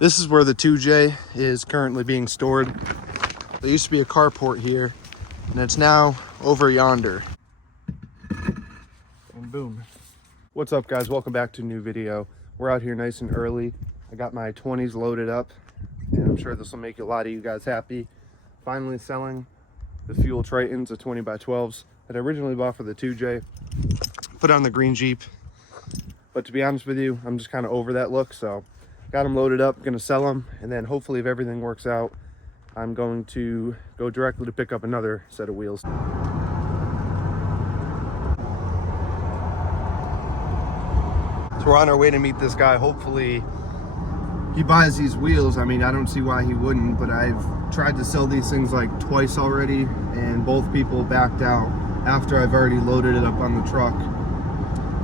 This is where the 2J is currently being stored. There used to be a carport here, and it's now over yonder. And boom. What's up, guys? Welcome back to a new video. We're out here nice and early. I got my 20s loaded up, and I'm sure this will make a lot of you guys happy. Finally selling the Fuel Tritons, the 20x12s that I originally bought for the 2J. Put on the green Jeep. But to be honest with you, I'm just kind of over that look, so got them loaded up, gonna sell them, and then hopefully if everything works out, I'm going to go directly to pick up another set of wheels. So we're on our way to meet this guy. Hopefully he buys these wheels. I mean, I don't see why he wouldn't, but I've tried to sell these things like twice already, and both people backed out after I've already loaded it up on the truck.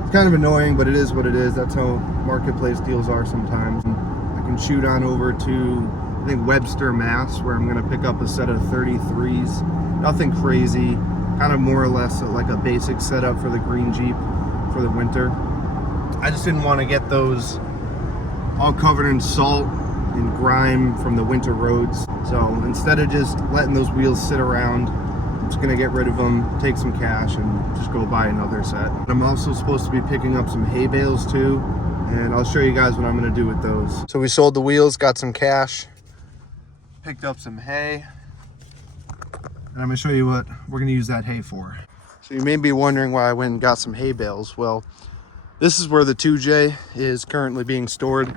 It's kind of annoying, but it is what it is. That's how marketplace deals are sometimes. I can shoot on over to, I think, Webster, Mass, where I'm gonna pick up a set of 33s. Nothing crazy, kind of more or less like a basic setup for the green Jeep for the winter. I just didn't want to get those all covered in salt and grime from the winter roads. So instead of just letting those wheels sit around, I'm just gonna get rid of them, take some cash, and just go buy another set. I'm also supposed to be picking up some hay bales too, and I'll show you guys what I'm gonna do with those. So we sold the wheels, got some cash, picked up some hay, and I'm gonna show you what we're gonna use that hay for. So you may be wondering why I went and got some hay bales. Well, this is where the 2J is currently being stored.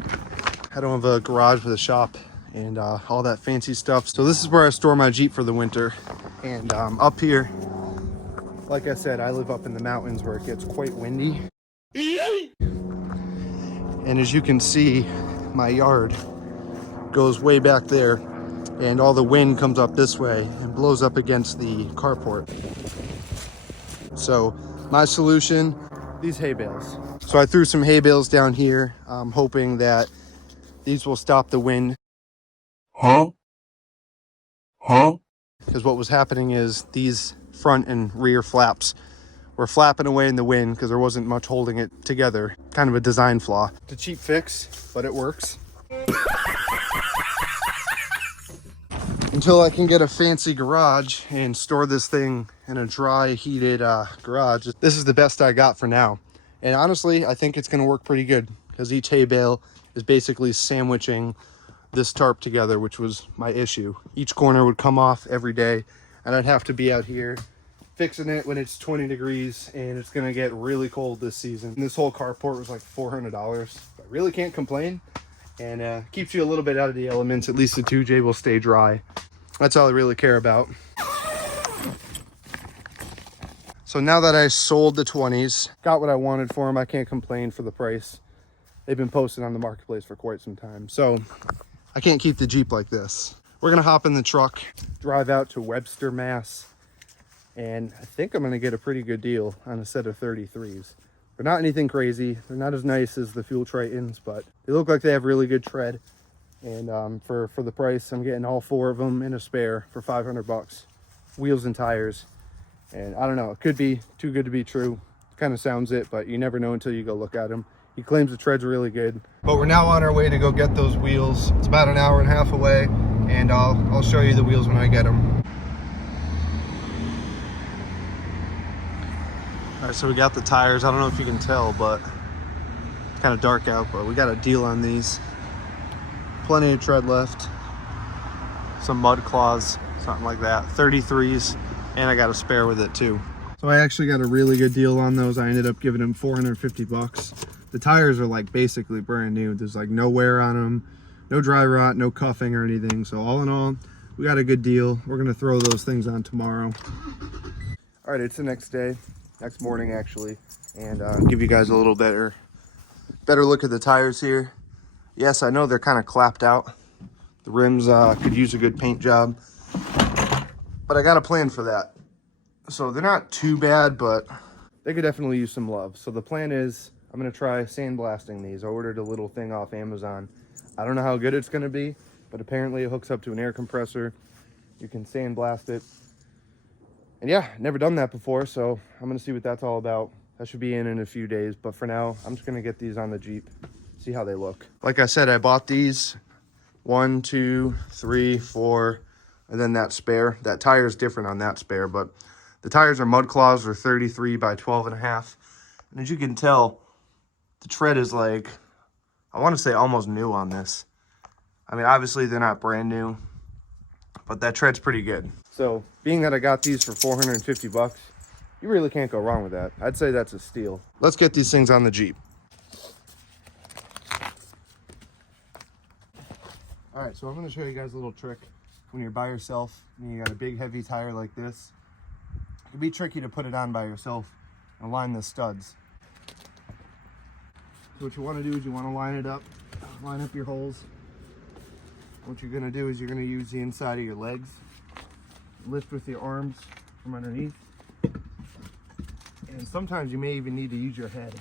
I don't have a garage for the shop and all that fancy stuff. So this is where I store my Jeep for the winter. And up here, like I said, I live up in the mountains where it gets quite windy. And as you can see, my yard goes way back there, and all the wind comes up this way and blows up against the carport. So my solution, these hay bales. So I threw some hay bales down here, hoping that these will stop the wind. Because what was happening is these front and rear flaps were flapping away in the wind because there wasn't much holding it together. Kind of a design flaw. It's a cheap fix, but it works. Until I can get a fancy garage and store this thing in a dry, heated garage. This is the best I got for now. And honestly, I think it's gonna work pretty good because each hay bale is basically sandwiching this tarp together, which was my issue. Each corner would come off every day, and I'd have to be out here fixing it when it's 20 degrees, and it's gonna get really cold this season. And this whole carport was like $400. I really can't complain, and keeps you a little bit out of the elements. At least the 2J will stay dry. That's all I really care about. So now that I sold the 20s, got what I wanted for them, I can't complain for the price. They've been posted on the marketplace for quite some time. So I can't keep the Jeep like this. We're gonna hop in the truck, drive out to Webster, Mass, and I think I'm gonna get a pretty good deal on a set of 33s. They're not anything crazy. They're not as nice as the Fuel Tritons, but they look like they have really good tread. And for the price, I'm getting all 4 of them in a spare for 500 bucks, wheels and tires. And I don't know, it could be too good to be true. Kind of sounds it, but you never know until you go look at him. He claims the tread's really good. But we're now on our way to go get those wheels. It's about an hour and a half away, and I'll show you the wheels when I get them. All right, so we got the tires. I don't know if you can tell, but it's kind of dark out, but we got a deal on these. Plenty of tread left. Some mud claws, something like that. 33s, and I got a spare with it too. So I actually got a really good deal on those. I ended up giving them 450 bucks. The tires are like basically brand new. There's like no wear on them, no dry rot, no cuffing or anything. So all in all, we got a good deal. We're gonna throw those things on tomorrow. All right, it's the next day, next morning actually, and give you guys a little better look at the tires here. Yes, I know they're kind of clapped out. The rims could use a good paint job, but I got a plan for that. So they're not too bad, but they could definitely use some love. So the plan is I'm gonna try sandblasting these. I ordered a little thing off Amazon. I don't know how good it's gonna be, but apparently it hooks up to an air compressor. You can sandblast it. And yeah, never done that before, so I'm gonna see what that's all about. That should be in a few days, but for now, I'm just gonna get these on the Jeep, see how they look. Like I said, I bought these 1, 2, 3, 4, and then that spare. That tire is different on that spare, but the tires are Mud Claws. They're 33 by 12.5. And as you can tell, the tread is like, I want to say almost new on this. I mean, obviously they're not brand new, but that tread's pretty good. So being that I got these for 450 bucks, you really can't go wrong with that. I'd say that's a steal. Let's get these things on the Jeep. All right, so I'm gonna show you guys a little trick when you're by yourself and you got a big heavy tire like this. It can be tricky to put it on by yourself and line the studs. So what you wanna do is you wanna line it up, line up your holes. What you're gonna do is you're gonna use the inside of your legs, lift with your arms from underneath, and sometimes you may even need to use your head.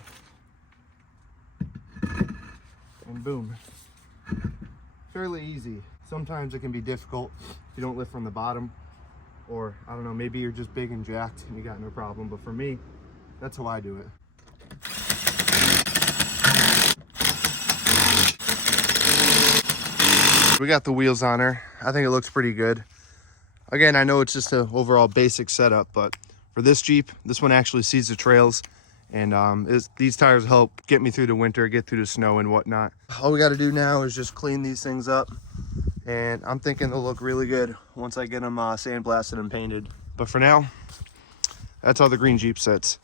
And boom. Fairly easy. Sometimes it can be difficult if you don't lift from the bottom, or I don't know, maybe you're just big and jacked and you got no problem, but for me, that's how I do it. We got the wheels on her. I think it looks pretty good. Again, I know it's just an overall basic setup, but for this Jeep, this one actually sees the trails, and these tires help get me through the winter, get through the snow and whatnot. All we got to do now is just clean these things up, and I'm thinking they'll look really good once I get them sandblasted and painted. But for now, that's how the green Jeep sits.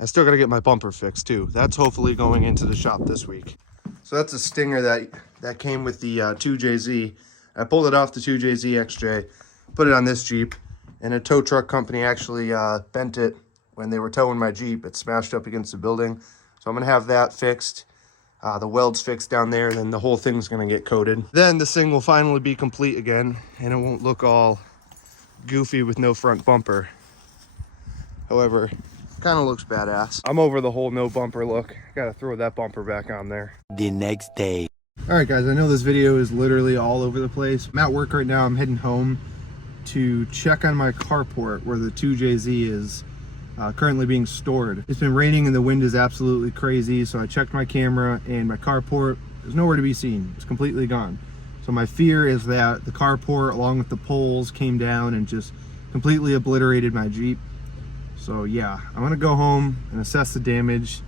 I still got to get my bumper fixed too. That's hopefully going into the shop this week. So that's a stinger that came with the 2JZ. I pulled it off the 2JZ XJ, put it on this Jeep, and a tow truck company actually bent it when they were towing my Jeep. It smashed up against the building. So I'm gonna have that fixed, the welds fixed down there, and then the whole thing's gonna get coated. Then this thing will finally be complete again, and it won't look all goofy with no front bumper. However, kind of looks badass. I'm over the whole no bumper look. Gotta throw that bumper back on there. The next day. All right, guys, I know this video is literally all over the place. I'm at work right now. I'm heading home to check on my carport where the 2JZ is currently being stored. It's been raining and the wind is absolutely crazy, so I checked my camera and my carport is nowhere to be seen. It's completely gone. So my fear is that the carport along with the poles came down and just completely obliterated my Jeep. So yeah, I'm gonna go home and assess the damage.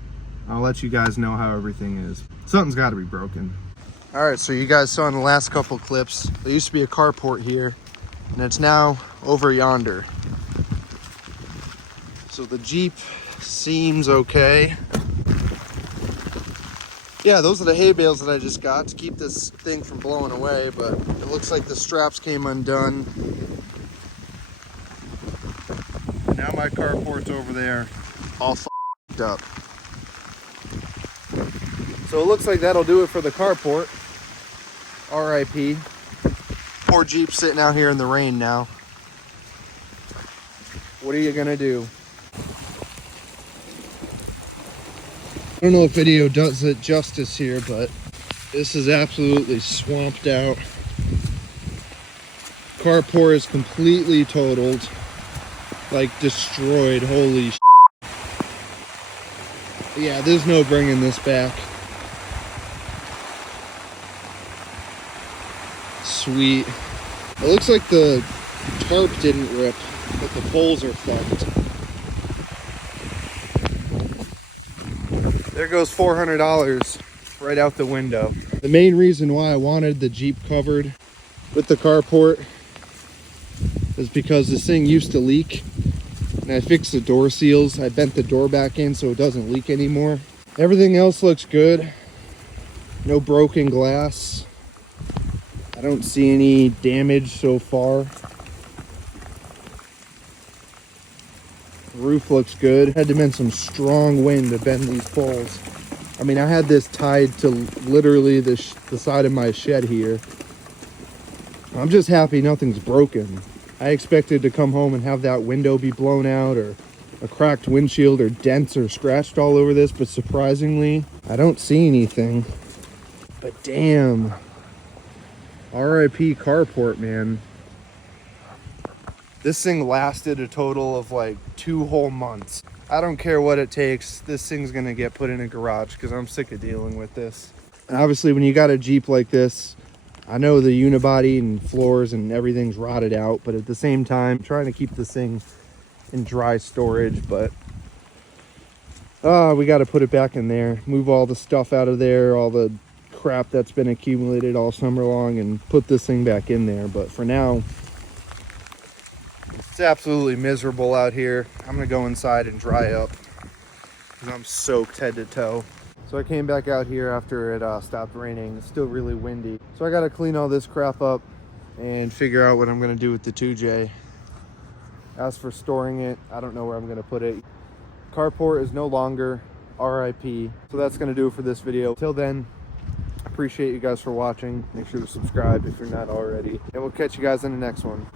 I'll let you guys know how everything is. Something's gotta be broken. All right, so you guys saw in the last couple clips, there used to be a carport here, and it's now over yonder. So the Jeep seems okay. Yeah, those are the hay bales that I just got to keep this thing from blowing away, but it looks like the straps came undone. Now my carport's over there, all f***ed up. So it looks like that'll do it for the carport. RIP. Poor Jeep sitting out here in the rain now. What are you gonna do? I don't know if video does it justice here, but this is absolutely swamped out. Carport is completely totaled. Like destroyed. Holy sh**. Yeah, there's no bringing this back. Sweet. It looks like the tarp didn't rip, but the poles are fucked. There goes $400 right out the window. The main reason why I wanted the Jeep covered with the carport is because this thing used to leak, and I fixed the door seals. I bent the door back in so it doesn't leak anymore. Everything else looks good. No broken glass. I don't see any damage so far. The roof looks good. Had to been some strong wind to bend these poles. I mean, I had this tied to literally the side of my shed here. I'm just happy nothing's broken. I expected to come home and have that window be blown out, or a cracked windshield, or dents or scratched all over this, but surprisingly, I don't see anything. But damn. RIP carport, man. This thing lasted a total of like 2 whole months. I don't care what it takes. This thing's gonna get put in a garage because I'm sick of dealing with this. And obviously when you got a Jeep like this, I know the unibody and floors and everything's rotted out, but at the same time, I'm trying to keep this thing in dry storage. But we got to put it back in there, move all the stuff out of there, all the crap that's been accumulated all summer long, and put this thing back in there. But for now, it's absolutely miserable out here. I'm gonna go inside and dry up because I'm soaked head to toe. So I came back out here after it stopped raining. It's still really windy. So I gotta clean all this crap up and figure out what I'm gonna do with the 2J. As for storing it, I don't know where I'm gonna put it. Carport is no longer RIP. So that's gonna do it for this video. Till then, appreciate you guys for watching. Make sure to subscribe if you're not already. And we'll catch you guys in the next one.